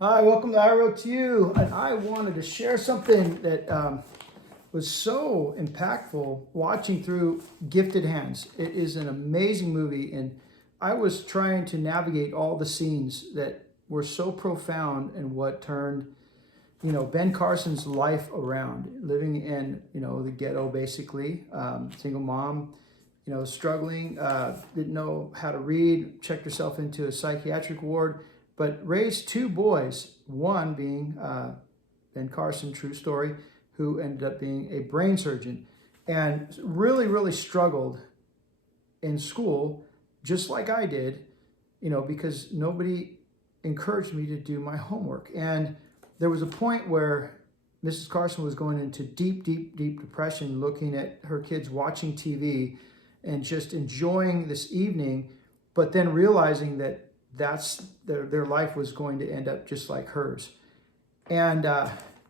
Hi, welcome to I Wrote to You. And I wanted to share something that was so impactful watching through Gifted Hands. It is an amazing movie, and I was trying to navigate all the scenes that were so profound and what turned, Ben Carson's life around, living in, the ghetto basically, single mom, struggling, didn't know how to read, checked herself into a psychiatric ward, but raised two boys, one being Ben Carson, true story, who ended up being a brain surgeon and really, really struggled in school, just like I did, because nobody encouraged me to do my homework. And there was a point where Mrs. Carson was going into deep, deep, deep depression, looking at her kids watching TV and just enjoying this evening, but then realizing that that's their life was going to end up just like hers. And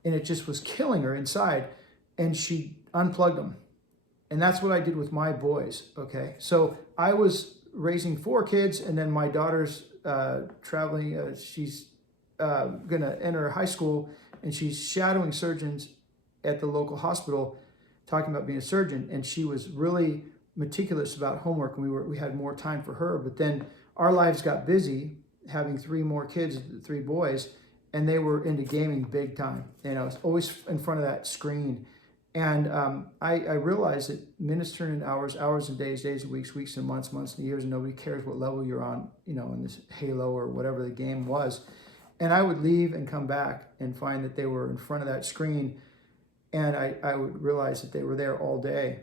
it just was killing her inside. And she unplugged them. And that's what I did with my boys. Okay. So I was raising four kids, and then my daughter's traveling. She's going to enter high school, and she's shadowing surgeons at the local hospital, talking about being a surgeon. And she was really meticulous about homework, and we had more time for her. But then our lives got busy, having three more kids, three boys, and they were into gaming big time. It's always in front of that screen. And I realized that minutes turn into hours, hours and days, days and weeks, weeks and months, months and years, and nobody cares what level you're on, in this Halo or whatever the game was. And I would leave and come back and find that they were in front of that screen, and I would realize that they were there all day.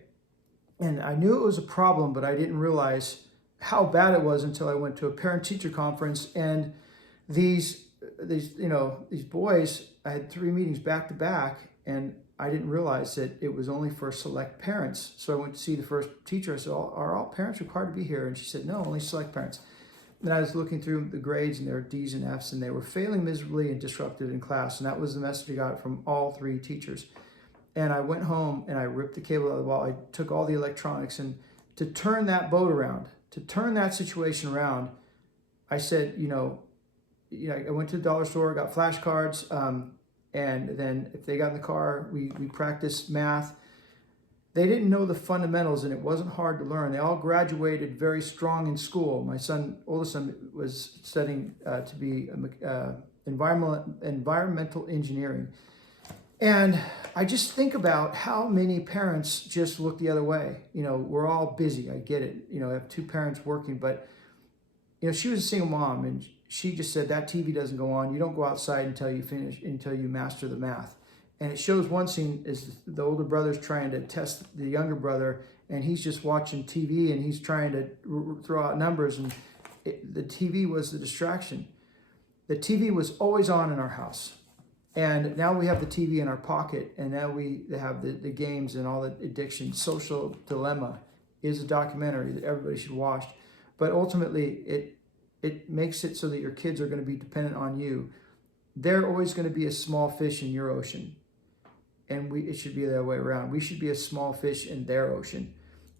And I knew it was a problem, but I didn't realize how bad it was until I went to a parent-teacher conference, and these boys, I had three meetings back to back, and I didn't realize that it was only for select parents. So I went to see the first teacher. I said, are all parents required to be here? And she said, no, only select parents. And I was looking through the grades, and there were D's and F's, and they were failing miserably and disrupted in class. And that was the message I got from all three teachers. And I went home and I ripped the cable out of the wall. I took all the electronics, and to turn that boat around, to turn that situation around, I said, I went to the dollar store, got flashcards, and then if they got in the car, we practiced math. They didn't know the fundamentals, and it wasn't hard to learn. They all graduated very strong in school. My oldest son, was studying to be environmental engineering. And I just think about how many parents just look the other way. We're all busy. I get it. I have two parents working, but she was a single mom, and she just said that TV doesn't go on. You don't go outside until you master the math. And it shows one scene is the older brother's trying to test the younger brother, and he's just watching TV, and he's trying to throw out numbers, and the TV was the distraction. The TV was always on in our house. And now we have the TV in our pocket, and now we have the games and all the addiction. Social Dilemma is a documentary that everybody should watch. But ultimately, it makes it so that your kids are going to be dependent on you. They're always going to be a small fish in your ocean. And it should be the other way around. We should be a small fish in their ocean.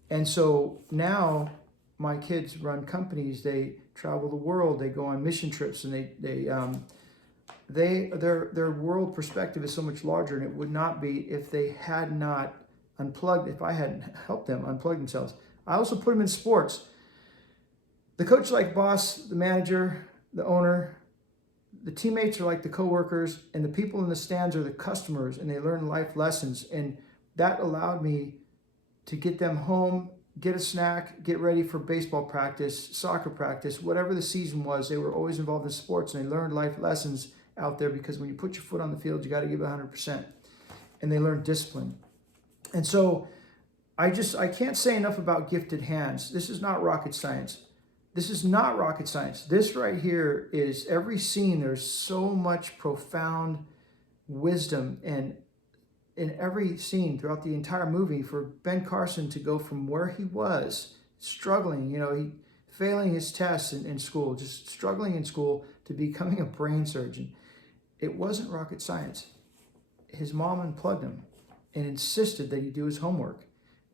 And so now my kids run companies. They travel the world. They go on mission trips, and their world perspective is so much larger, and it would not be if they had not unplugged, if I hadn't helped them unplug themselves. I also put them in sports. The coach like boss, the manager, the owner, the teammates are like the coworkers, and the people in the stands are the customers, and they learn life lessons. And that allowed me to get them home, get a snack, get ready for baseball practice, soccer practice, whatever the season was. They were always involved in sports, and they learned life lessons out there, because when you put your foot on the field, you got to give 100%. And they learn discipline. And so I can't say enough about Gifted Hands. This is not rocket science. This is not rocket science. This right here is every scene. There's so much profound wisdom, and in every scene throughout the entire movie, for Ben Carson to go from where he was struggling, he failing his tests in school, just struggling in school, to becoming a brain surgeon. It wasn't rocket science. His mom unplugged him and insisted that he do his homework,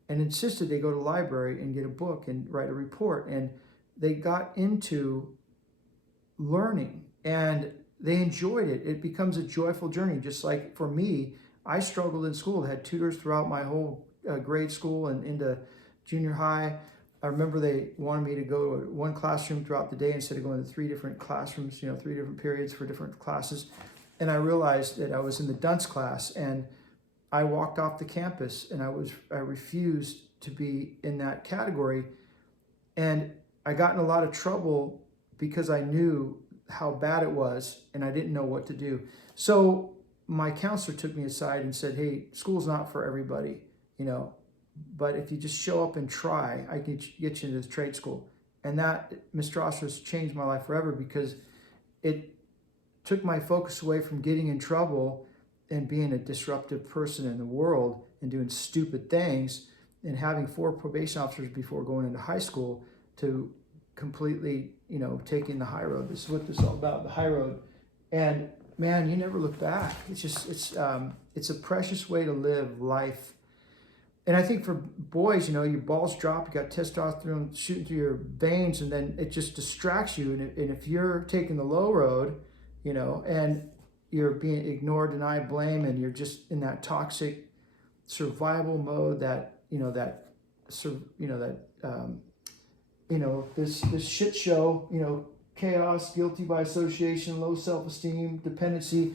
and insisted they go to the library and get a book and write a report. And they got into learning. And they enjoyed it. It becomes a joyful journey. Just like for me, I struggled in school, had tutors throughout my whole grade school and into junior high. I remember they wanted me to go to one classroom throughout the day instead of going to 3 different classrooms, 3 different periods for different classes. And I realized that I was in the dunce class, and I walked off the campus, and I refused to be in that category. And I got in a lot of trouble because I knew how bad it was, and I didn't know what to do. So my counselor took me aside and said, hey, school's not for everybody, but if you just show up and try, I can get you into this trade school. And that, Mr. Oster's, changed my life forever, because it took my focus away from getting in trouble and being a disruptive person in the world and doing stupid things and having 4 probation officers before going into high school, to completely, taking the high road. This is what this is all about, the high road. And man, you never look back. It's a precious way to live life. And I think for boys, your balls drop, you got testosterone shooting through your veins, and then it just distracts you. And if you're taking the low road, and you're being ignored, denied, blame, and you're just in that toxic survival mode, this shit show, chaos, guilty by association, low self-esteem, dependency,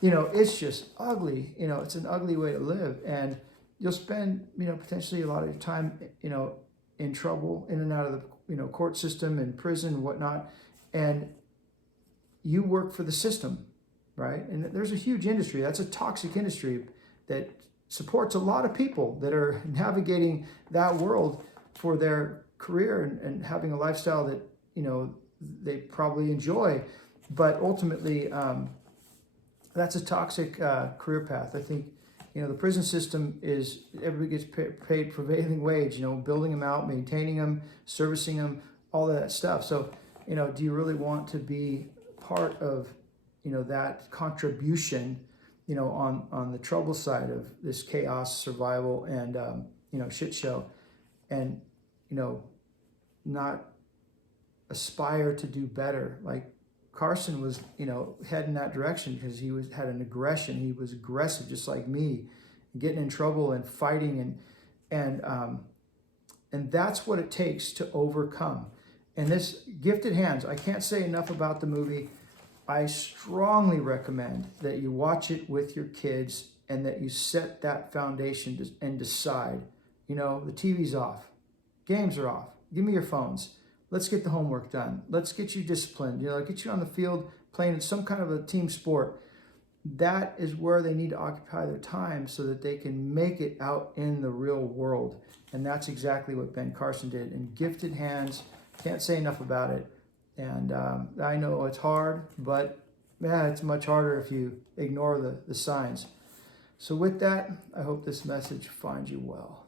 it's just ugly. It's an ugly way to live. And you'll spend, potentially a lot of your time, in trouble, in and out of the, court system and prison and whatnot. And you work for the system, right? And there's a huge industry. That's a toxic industry that supports a lot of people that are navigating that world for their career and having a lifestyle that, they probably enjoy. But ultimately, that's a toxic career path. I think, the prison system is, everybody gets paid prevailing wage, building them out, maintaining them, servicing them, all of that stuff. So, do you really want to be part of, that contribution, on the trouble side of this chaos, survival, and, shit show, and, not aspire to do better? Like Carson was, heading that direction because he had an aggression. He was aggressive, just like me, getting in trouble and fighting, and that's what it takes to overcome. And this Gifted Hands, I can't say enough about the movie. I strongly recommend that you watch it with your kids and that you set that foundation and decide, the TV's off, games are off, give me your phones. Let's get the homework done. Let's get you disciplined, get you on the field playing some kind of a team sport. That is where they need to occupy their time so that they can make it out in the real world. And that's exactly what Ben Carson did. In Gifted Hands, can't say enough about it. And I know it's hard, but it's much harder if you ignore the signs. So with that, I hope this message finds you well.